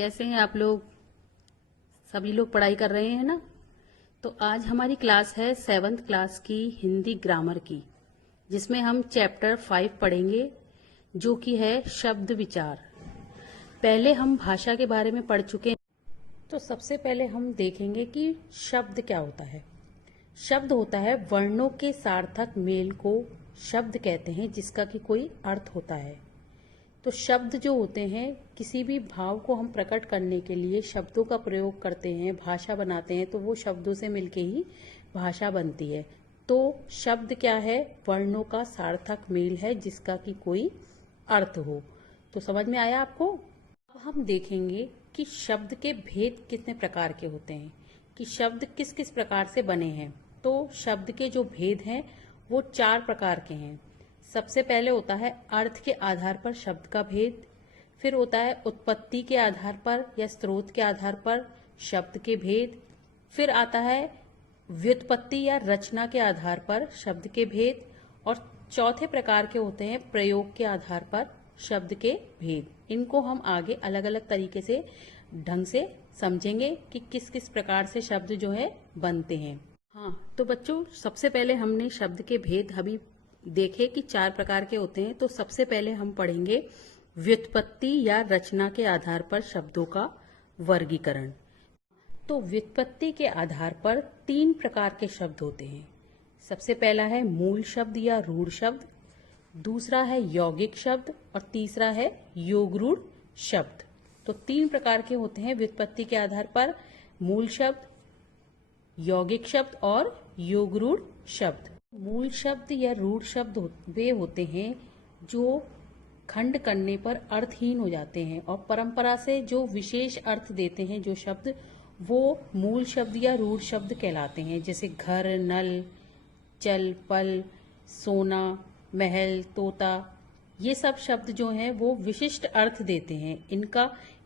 कैसे हैं आप लोग? सभी लोग पढ़ाई कर रहे हैं ना? तो आज हमारी क्लास है 7th क्लास की हिंदी ग्रामर की, जिसमें हम चैप्टर 5 पढ़ेंगे, जो कि है शब्द विचार। पहले हम भाषा के बारे में पढ़ चुके हैं, तो सबसे पहले हम देखेंगे कि शब्द क्या होता है। शब्द होता है वर्णों के सार्थक मेल को शब्द कहते हैं, जिसका कि कोई अर्थ होता है। तो शब्द जो होते हैं, किसी भी भाव को हम प्रकट करने के लिए शब्दों का प्रयोग करते हैं, भाषा बनाते हैं, तो वो शब्दों से मिलके ही भाषा बनती है। तो शब्द क्या है? वर्णों का सार्थक मेल है, जिसका कि कोई अर्थ हो। तो समझ में आया आपको? अब हम देखेंगे कि शब्द के भेद कितने प्रकार के होते हैं, कि शब्द किस किस प्रकार से बने हैं। तो शब्द के जो भेद हैं वो 4 प्रकार के हैं। सबसे पहले होता है अर्थ के आधार पर शब्द का भेद, फिर होता है उत्पत्ति के आधार पर या स्रोत के आधार पर शब्द के भेद, फिर आता है व्युत्पत्ति या रचना के आधार पर शब्द के भेद, और चौथे प्रकार के होते हैं प्रयोग के आधार पर शब्द के भेद। इनको हम आगे अलग अलग तरीके से ढंग से समझेंगे कि किस किस प्रकार से शब्द जो है बनते हैं। हाँ, तो बच्चों सबसे पहले हमने शब्द के भेद अभी देखे कि 4 प्रकार के होते हैं। तो सबसे पहले हम पढ़ेंगे व्युत्पत्ति या रचना के आधार पर शब्दों का वर्गीकरण। तो व्युत्पत्ति के आधार पर 3 प्रकार के शब्द होते हैं। सबसे पहला है मूल शब्द या रूढ़ शब्द, दूसरा है यौगिक शब्द, और तीसरा है योगरूढ़ शब्द। तो 3 प्रकार के होते हैं व्युत्पत्ति के आधार पर: मूल शब्द, यौगिक शब्द और योगरूढ़ शब्द। मूल शब्द या रूढ़ शब्द वे होते हैं जो खंड करने पर अर्थहीन हो जाते हैं, और परंपरा से जो विशेष अर्थ देते हैं जो शब्द, वो मूल शब्द या रूढ़ शब्द कहलाते हैं। जैसे घर, नल, चल, पल, सोना, महल, तोता, ये सब शब्द जो हैं वो विशिष्ट अर्थ देते हैं।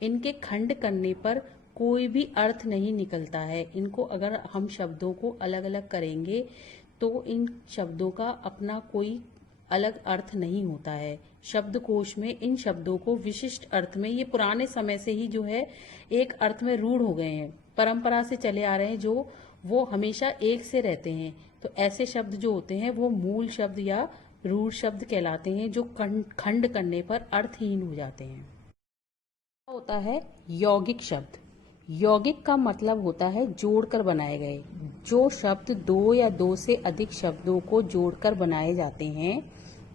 इनके खंड करने पर कोई भी अर्थ नहीं निकलता है। इनको अगर हम शब्दों को अलग अलग करेंगे तो इन शब्दों का अपना कोई अलग अर्थ नहीं होता है। शब्दकोश में इन शब्दों को विशिष्ट अर्थ में, ये पुराने समय से ही जो है एक अर्थ में रूढ़ हो गए हैं, परंपरा से चले आ रहे हैं, जो वो हमेशा एक से रहते हैं। तो ऐसे शब्द जो होते हैं वो मूल शब्द या रूढ़ शब्द कहलाते हैं, जो खंड करने पर अर्थहीन हो जाते हैं। होता है यौगिक शब्द। यौगिक का मतलब होता है जोड़कर बनाए गए। जो शब्द 2 या 2 से अधिक शब्दों को जोड़कर बनाए जाते हैं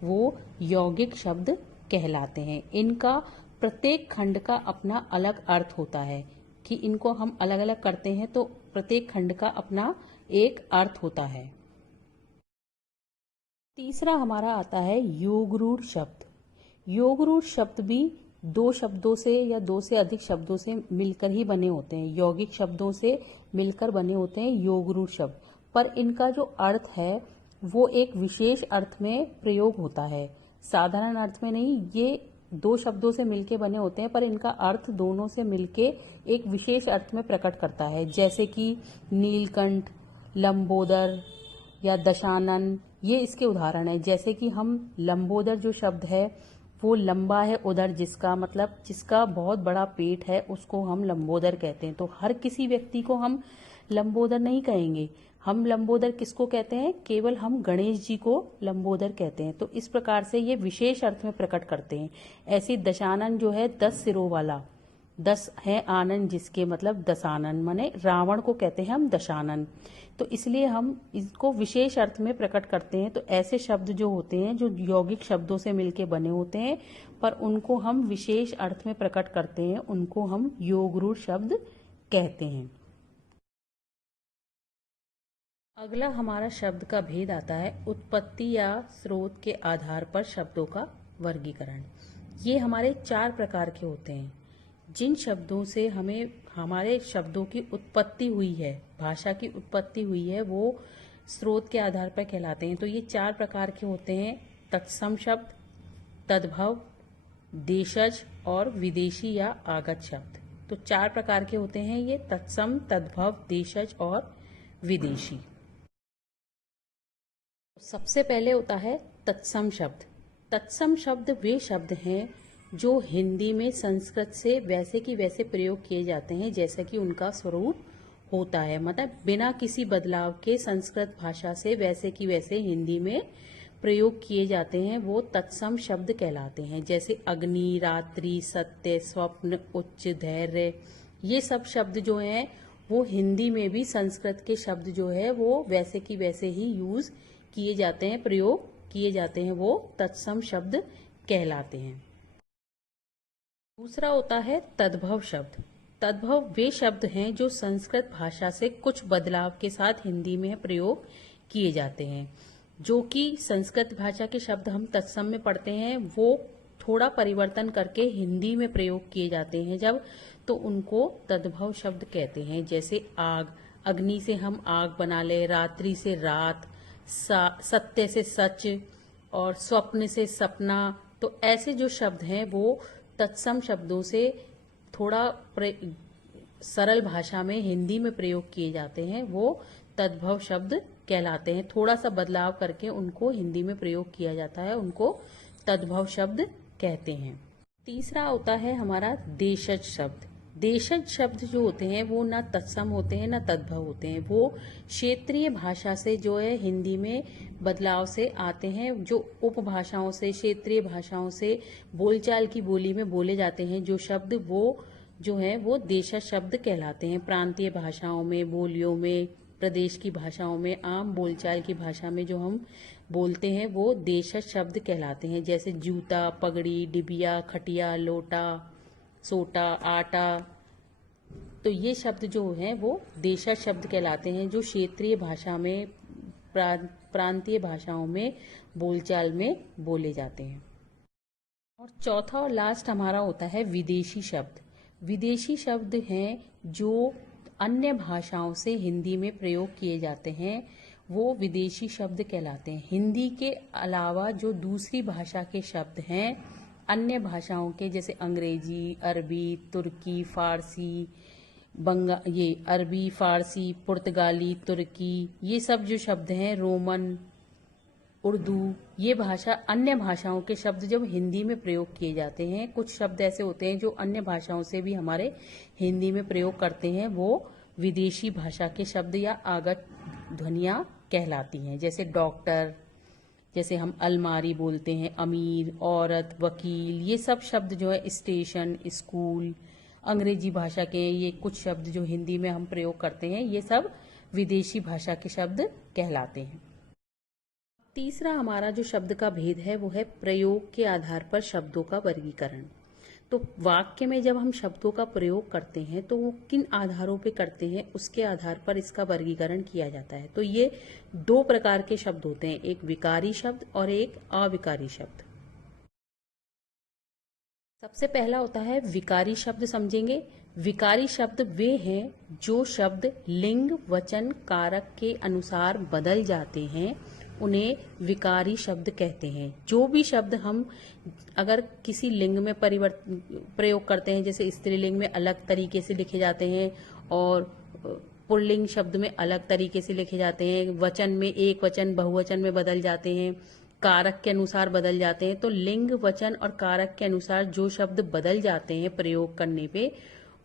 वो यौगिक शब्द कहलाते हैं। इनका प्रत्येक खंड का अपना अलग अर्थ होता है, कि इनको हम अलग अलग करते हैं तो प्रत्येक खंड का अपना एक अर्थ होता है। तीसरा हमारा आता है योगरूढ़ शब्द। योगरूढ़ शब्द भी 2 शब्दों से या 2 से अधिक शब्दों से मिलकर ही बने होते हैं। यौगिक शब्दों से मिलकर बने होते हैं योगरूढ़ शब्द, पर इनका जो अर्थ है वो एक विशेष अर्थ में प्रयोग होता है, साधारण अर्थ में नहीं। ये 2 शब्दों से मिलके बने होते हैं, पर इनका अर्थ दोनों से मिलके एक विशेष अर्थ में प्रकट करता है। जैसे कि नीलकंठ, लंबोदर या दशानन, ये इसके उदाहरण है। जैसे कि हम लंबोदर जो शब्द है वो लंबा है उदर, जिसका मतलब जिसका बहुत बड़ा पेट है उसको हम लंबोदर कहते हैं। तो हर किसी व्यक्ति को हम लंबोदर नहीं कहेंगे। हम लंबोदर किसको कहते हैं? केवल हम गणेश जी को लंबोदर कहते हैं। तो इस प्रकार से ये विशेष अर्थ में प्रकट करते हैं। ऐसे दशानन जो है 10 सिरों वाला, 10 है आनंद जिसके, मतलब दशानन माने रावण को कहते हैं हम दशानन। तो इसलिए हम इसको विशेष अर्थ में प्रकट करते हैं। तो ऐसे शब्द जो होते हैं जो यौगिक शब्दों से मिलके बने होते हैं पर उनको हम विशेष अर्थ में प्रकट करते हैं, उनको हम योगरूढ़ शब्द कहते हैं। अगला हमारा शब्द का भेद आता है उत्पत्ति या स्रोत के आधार पर शब्दों का वर्गीकरण। ये हमारे 4 प्रकार के होते हैं। जिन शब्दों से हमारे शब्दों की उत्पत्ति हुई है, भाषा की उत्पत्ति हुई है, वो स्रोत के आधार पर कहलाते हैं। तो ये 4 प्रकार के होते हैं: तत्सम शब्द, तद्भव, देशज और विदेशी या आगत शब्द। तो 4 प्रकार के होते हैं ये: तत्सम, तद्भव, देशज और विदेशी। सबसे पहले होता है तत्सम शब्द। तत्सम शब्द वे शब्द हैं जो हिंदी में संस्कृत से वैसे की वैसे प्रयोग किए जाते हैं जैसा कि उनका स्वरूप होता है। मतलब बिना किसी बदलाव के संस्कृत भाषा से वैसे की वैसे हिंदी में प्रयोग किए जाते हैं, वो तत्सम शब्द कहलाते हैं। जैसे अग्नि, रात्रि, सत्य, स्वप्न, उच्च, धैर्य, ये सब शब्द जो हैं वो हिंदी में भी संस्कृत के शब्द जो है वो वैसे की वैसे ही यूज किए जाते हैं, प्रयोग किए जाते हैं, वो तत्सम शब्द कहलाते हैं। दूसरा होता है तद्भव शब्द। तद्भव वे शब्द हैं जो संस्कृत भाषा से कुछ बदलाव के साथ हिंदी में प्रयोग किए जाते हैं। जो कि संस्कृत भाषा के शब्द हम तत्सम में पढ़ते हैं, वो थोड़ा परिवर्तन करके हिंदी में प्रयोग किए जाते हैं जब, तो उनको तद्भव शब्द कहते हैं। जैसे आग, अग्नि से हम आग बना ले, रात्रि से रात, सत्य से सच, और स्वप्न से सपना। तो ऐसे जो शब्द हैं वो तत्सम शब्दों से थोड़ा सरल भाषा में हिंदी में प्रयोग किए जाते हैं, वो तद्भव शब्द कहलाते हैं। थोड़ा सा बदलाव करके उनको हिंदी में प्रयोग किया जाता है, उनको तद्भव शब्द कहते हैं। तीसरा होता है हमारा देशज शब्द। देशज शब्द जो होते हैं वो ना तत्सम होते हैं ना तद्भव होते हैं, वो क्षेत्रीय भाषा से जो है हिंदी में बदलाव से आते हैं। जो उपभाषाओं से, क्षेत्रीय भाषाओं से बोलचाल की बोली में बोले जाते हैं जो शब्द, वो जो है वो देशज शब्द कहलाते हैं। प्रांतीय भाषाओं में, बोलियों में, प्रदेश की भाषाओं में, आम बोलचाल की भाषा में जो हम बोलते हैं वो देशज शब्द कहलाते हैं। जैसे जूता, पगड़ी, डिबिया, खटिया, लोटा, सोटा, आटा। तो ये शब्द जो हैं वो देशज शब्द कहलाते हैं, जो क्षेत्रीय भाषा में, प्रांतीय भाषाओं में, बोलचाल में बोले जाते हैं। और चौथा और लास्ट हमारा होता है विदेशी शब्द। विदेशी शब्द हैं जो अन्य भाषाओं से हिंदी में प्रयोग किए जाते हैं, वो विदेशी शब्द कहलाते हैं। हिंदी के अलावा जो दूसरी भाषा के शब्द हैं अन्य भाषाओं के, जैसे अंग्रेजी, अरबी, तुर्की, फारसी, ये अरबी, फारसी, पुर्तगाली, तुर्की, ये सब जो शब्द हैं, रोमन, उर्दू, ये भाषा, अन्य भाषाओं के शब्द जब हिंदी में प्रयोग किए जाते हैं, कुछ शब्द ऐसे होते हैं जो अन्य भाषाओं से भी हमारे हिंदी में प्रयोग करते हैं, वो विदेशी भाषा के शब्द या आगत ध्वनियां कहलाती हैं। जैसे डॉक्टर, जैसे हम अलमारी बोलते हैं, अमीर, औरत, वकील, ये सब शब्द जो है, स्टेशन, स्कूल, अंग्रेजी भाषा के ये कुछ शब्द जो हिंदी में हम प्रयोग करते हैं, ये सब विदेशी भाषा के शब्द कहलाते हैं। तीसरा हमारा जो शब्द का भेद है वो है प्रयोग के आधार पर शब्दों का वर्गीकरण। तो वाक्य में जब हम शब्दों का प्रयोग करते हैं तो वो किन आधारों पे करते हैं, उसके आधार पर इसका वर्गीकरण किया जाता है। तो ये दो प्रकार के शब्द होते हैं, एक विकारी शब्द और एक अविकारी शब्द। सबसे पहला होता है विकारी शब्द। समझेंगे, विकारी शब्द वे हैं जो शब्द लिंग, वचन, कारक के अनुसार बदल जाते हैं, उन्हें विकारी शब्द कहते हैं। जो भी शब्द हम अगर किसी लिंग में प्रयोग करते हैं, जैसे स्त्रीलिंग में अलग तरीके से लिखे जाते हैं और पुल्लिंग शब्द में अलग तरीके से लिखे जाते हैं, वचन में एक वचन बहुवचन में बदल जाते हैं, कारक के अनुसार बदल जाते हैं। तो लिंग, वचन और कारक के अनुसार जो शब्द बदल जाते हैं प्रयोग करने पे,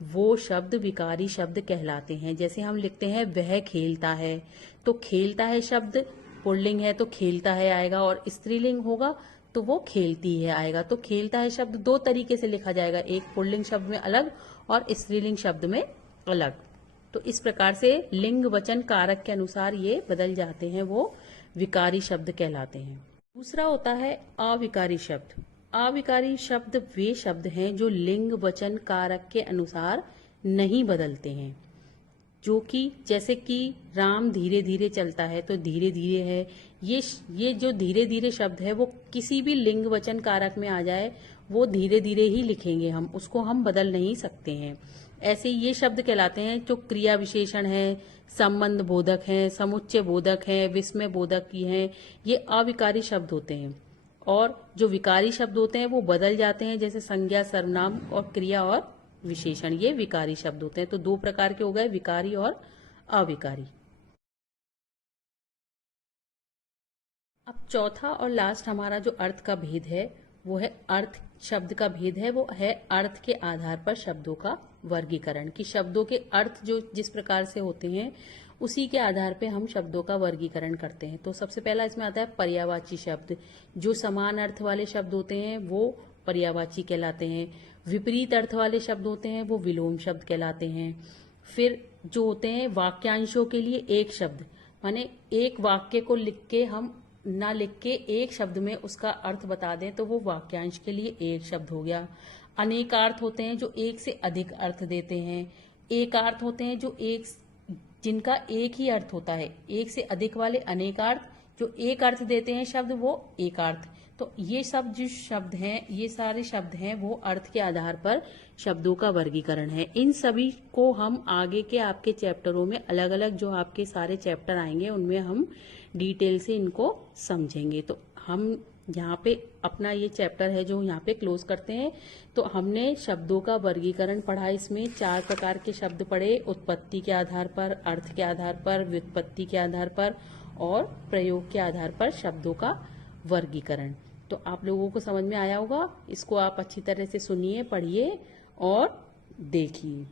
वो शब्द विकारी शब्द कहलाते हैं। जैसे हम लिखते हैं वह खेलता है, तो खेलता है शब्द पुल्लिंग है तो खेलता है आएगा, और स्त्रीलिंग होगा तो वो खेलती है आएगा। तो खेलता है शब्द दो तरीके से लिखा जाएगा, एक पुल्लिंग शब्द में अलग और स्त्रीलिंग शब्द में अलग। तो इस प्रकार से लिंग, वचन, कारक के अनुसार ये बदल जाते हैं, वो विकारी शब्द कहलाते हैं। दूसरा होता है अविकारी शब्द। अविकारी शब्द वे शब्द हैं जो लिंग, वचन, कारक के अनुसार नहीं बदलते हैं। जो कि जैसे कि राम धीरे धीरे चलता है तो धीरे धीरे है, ये जो धीरे धीरे शब्द है वो किसी भी लिंग, वचन, कारक में आ जाए वो धीरे धीरे ही लिखेंगे हम, उसको हम बदल नहीं सकते हैं। ऐसे ये शब्द कहलाते हैं जो क्रिया विशेषण है, संबंध बोधक है, समुच्चय बोधक है, विस्मय बोधक की है, ये अविकारी शब्द होते हैं। और जो विकारी शब्द होते हैं वो बदल जाते हैं, जैसे संज्ञा, सर्वनाम और क्रिया और विशेषण, ये विकारी शब्द होते हैं। तो दो प्रकार के हो गए, विकारी और अविकारी। अब चौथा और लास्ट हमारा जो अर्थ का भेद है वो है अर्थ। शब्द का भेद है वो है अर्थ के आधार पर शब्दों का वर्गीकरण, कि शब्दों के अर्थ जो जिस प्रकार से होते हैं उसी के आधार पे हम शब्दों का वर्गीकरण करते हैं। तो सबसे पहला इसमें आता है पर्यायवाची शब्द। जो समान अर्थ वाले शब्द होते हैं वो पर्यायवाची कहलाते हैं। विपरीत अर्थ वाले शब्द होते हैं वो विलोम शब्द कहलाते हैं। फिर जो होते हैं वाक्यांशों के लिए एक शब्द, माने एक वाक्य को लिख के हम ना लिख के एक शब्द में उसका अर्थ बता दें तो वो वाक्यांश के लिए एक शब्द हो गया। अनेकार्थ होते हैं जो एक से अधिक अर्थ देते हैं। एकार्थ होते हैं जो जिनका एक ही अर्थ होता है। एक से अधिक वाले अनेकार्थ, जो एक अर्थ देते हैं शब्द वो एकार्थ। तो ये सब जो शब्द हैं, ये सारे शब्द हैं वो अर्थ के आधार पर शब्दों का वर्गीकरण है। इन सभी को हम आगे के आपके चैप्टरों में अलग अलग जो आपके सारे चैप्टर आएंगे उनमें हम डिटेल से इनको समझेंगे। तो हम यहाँ पे अपना ये चैप्टर है जो यहाँ पे क्लोज करते हैं। तो हमने शब्दों का वर्गीकरण पढ़ा, इसमें 4 प्रकार के शब्द पढ़े, उत्पत्ति के आधार पर, अर्थ के आधार पर, व्युत्पत्ति के आधार पर और प्रयोग के आधार पर शब्दों का वर्गीकरण। तो आप लोगों को समझ में आया होगा। इसको आप अच्छी तरह से सुनिए, पढ़िए और देखिए।